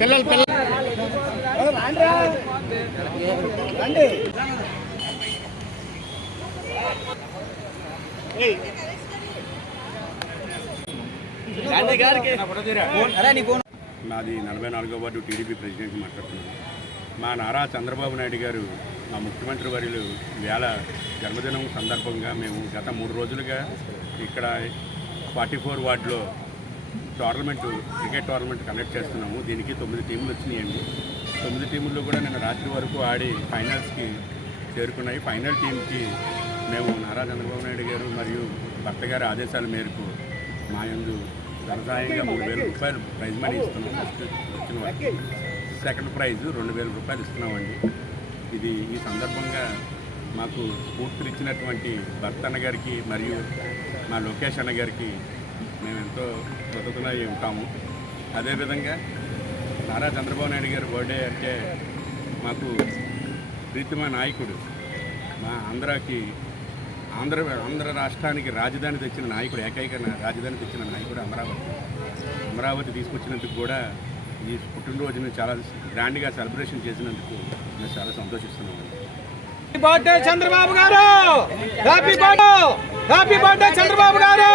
పిల్లలు నాది 44వ ward TDP president మాట్లాడుతున్నాను. మా నారా చంద్రబాబు నాయుడు గారు మా ముఖ్యమంత్రి వర్యులు వేళ జన్మదినం సందర్భంగా మేము గత 3 రోజులుగా ఇక్కడ 44 వార్డులో క్రికెట్ టోర్నమెంట్ కండక్ట్ చేస్తున్నాము. దీనికి 9 టీములు వచ్చినాయండి. 9 టీముల్లో కూడా నిన్న రాత్రి వరకు ఆడి ఫైనల్స్కి చేరుకున్నాయి. ఫైనల్ టీంకి మేము నారా చంద్రబాబు నాయుడు గారు మరియు భర్త గారి ఆదేశాల మేరకు మా యందు ఘనసాయంగా 3,000 రూపాయలు ప్రైజ్ మనీ ఇస్తున్నాం. వచ్చిన వారికి సెకండ్ ప్రైజ్ 2,000 రూపాయలు ఇస్తున్నామండి. ఈ సందర్భంగా మాకు స్ఫూర్తినిచ్చినటువంటి భర్త అన్న గారికి మరియు మా లోకేష్ అన్న గారికి మేము ఎంతో కృతజ్ఞతలై ఉంటాము. అదేవిధంగా నారా చంద్రబాబు నాయుడు గారి బర్త్డే అంటే మాకు ప్రీతిమ నాయకుడు, మా ఆంధ్ర రాష్ట్రానికి రాజధాని తెచ్చిన నాయకుడు, ఏకైక రాజధాని తెచ్చిన నాయకుడు అమరావతి తీసుకొచ్చినందుకు కూడా ఈ పుట్టినరోజును చాలా గ్రాండ్గా సెలబ్రేషన్ చేసినందుకు మేము చాలా సంతోషిస్తున్నాము. హ్యాపీ బర్త్డే చంద్రబాబు గారు, హ్యాపీ బర్త్డే చంద్రబాబు గారు.